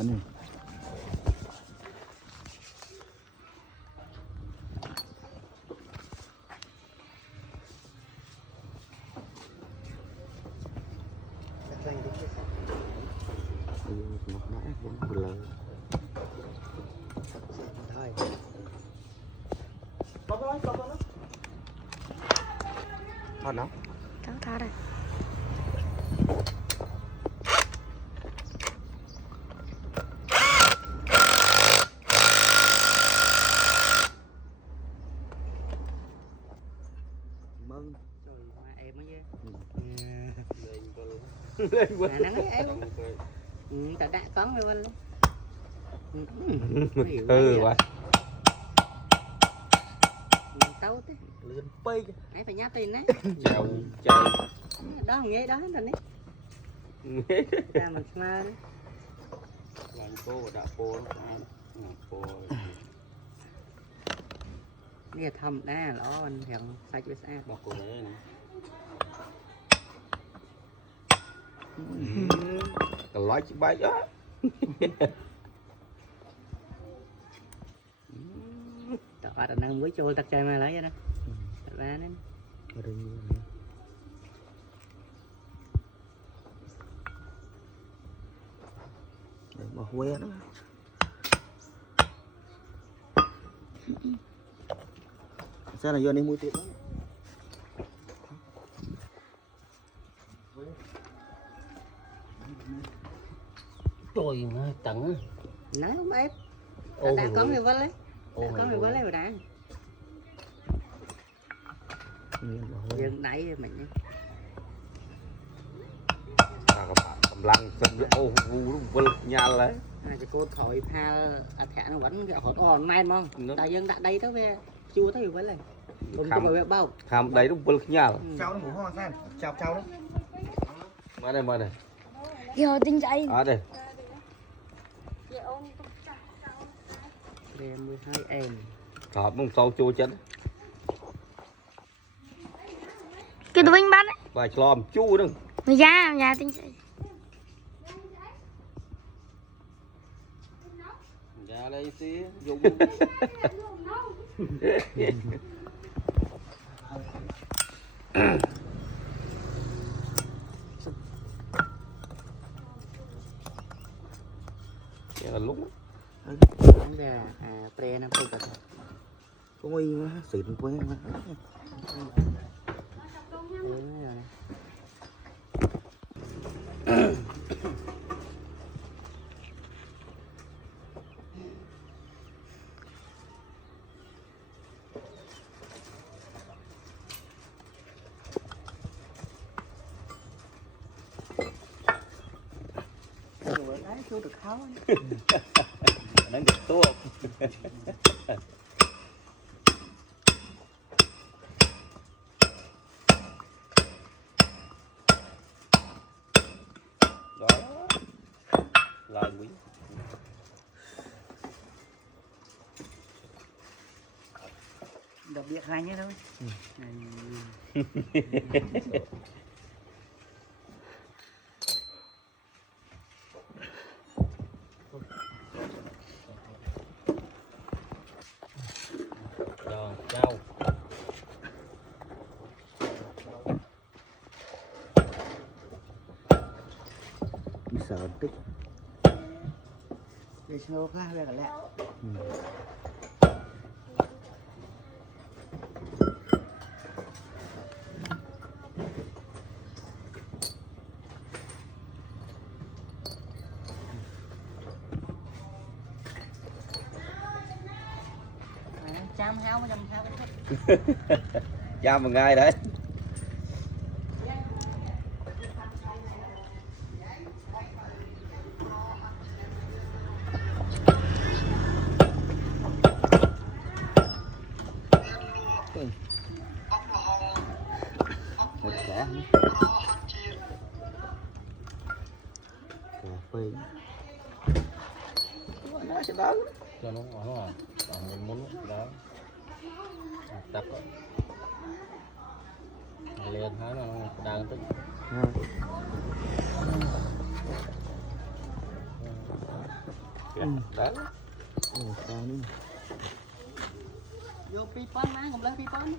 Ini. Thôi nó. Cháu thả đây. Mừng. Trời mà em mới chứ. Lên quên. Nắng ấy em. Ta đã con rồi bên. Quá. Tấu thế. Lên pây. Nãy phải nhát tin đấy. Chào chào. Đó không nghe đó hết rồi đấy. Ta mình smile đấy. Làm cô và đạo cô cô. Nghe thầm đá lõ anh hiện sai cho xa Bọc cô đấy này. Cái loại chị bay á. Đó là năng mới trôi tắt chơi mà lấy vậy đó. Thật ra nên. Mà que đó. Sao là do đi mua tiệm đó. Trời ơi tận. Nói không ép. Đã có người vớt lấy. Đã có người vớt lấy rồi đã. Dương đẩy mình nhé. Cầm lăng cầm ô vu nhà lấy. Cái cô thổi pha thẻ nó vẫn cái hột hòn men không? Tại dân đã đây đó về chưa thấy với lại. Không có bao bao. Tham đấy đúng vượt nhà. Cháu nó ngủ ho sao? Chào cháu đó. Mà đây. Giờ tinh dậy. Ở đây. Về 12 em. Thọp mông sâu chua chân. Cái tụi mình bán đấy. Vài lòm chu đừng. Người già tinh dậy. Ra đây xí dùng. Cái là lúc Nó ra pre nó không cần. có y quá xịt quá mà. Chú được khó Nó được tốt. Đó. Lại quý. đặc biệt hai nhé thôi. Rồi, chào. Sợ tích. Để snow khác về cả lẹ. Chăm hao Chăm một ngày đấy. phê nó sẽ đó cho nó mình muốn đó tập liền thấy nó đang tức đó sao nữa vô pi pon má không lấy pi pon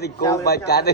thì cô bài cá đi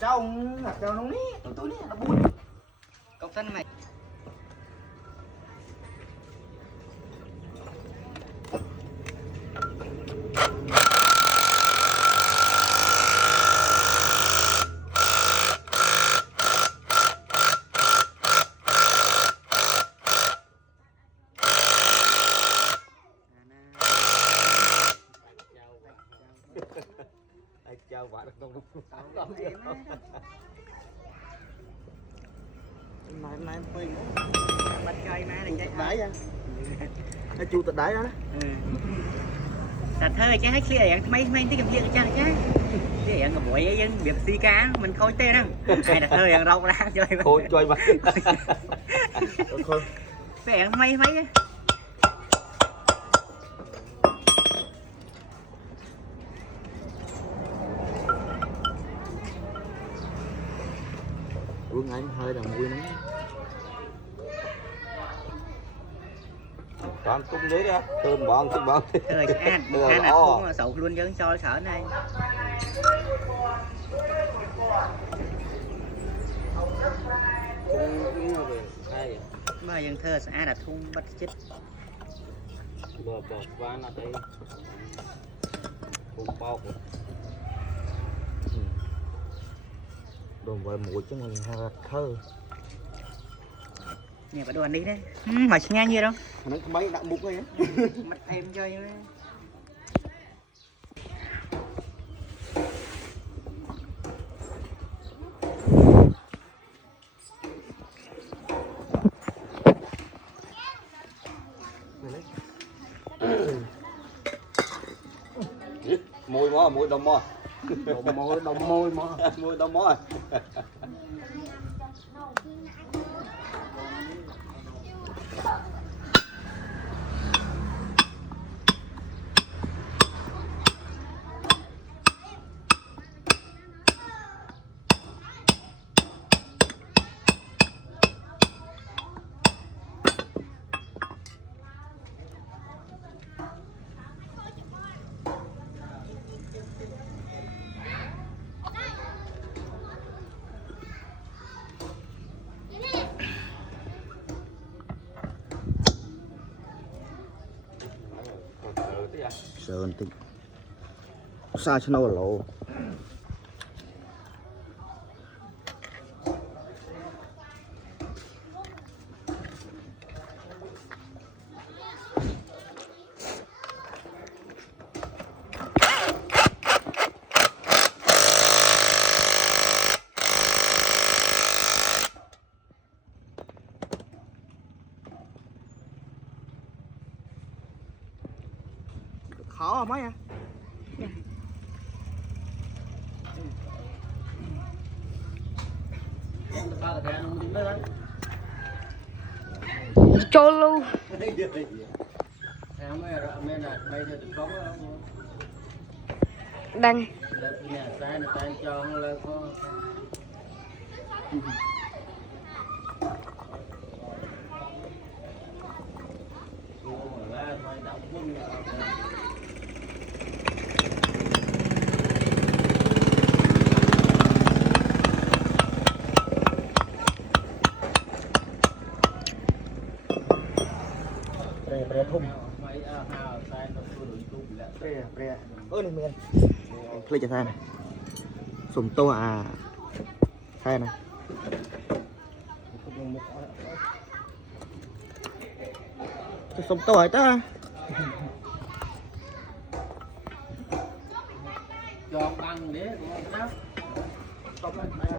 cháu ngặt cháu nóng ní tôi ní nó buồn cậu thân mày chào bạn không này phê bắt chơi má đừng chơi đáy ra nó chu tật đáy đó thật thơ chứ hết kia mấy mấy cái cầm việc cha chứ cái ăn buổi ấy việc xí cá mình khôi tê đó hay là thơ ăn rau ra chơi thôi chơi mà cái ăn mấy mấy Quân anh hơi là vui lắm toàn tung dưới đó thơm bọn thơ chứ ăn là cũng sầu luôn chứ cho sở này mà dân thơ sẽ là thun bắt chết bờ qua là đây cùng bao đồ về mũi chứ mình hơi thơ nè phải đồ ăn đi đấy mà xin nghe như đâu nó mấy đặng mục ấy mắt em chơi môi đồng mò đồng môi mà môi đồng mò sơn tí sao cho nó lộ khó à mấy à Cho luôn. Đăng. Pre thùng pre này men click cho than này sùng tô à hay này sùng tô ấy ta cho băng để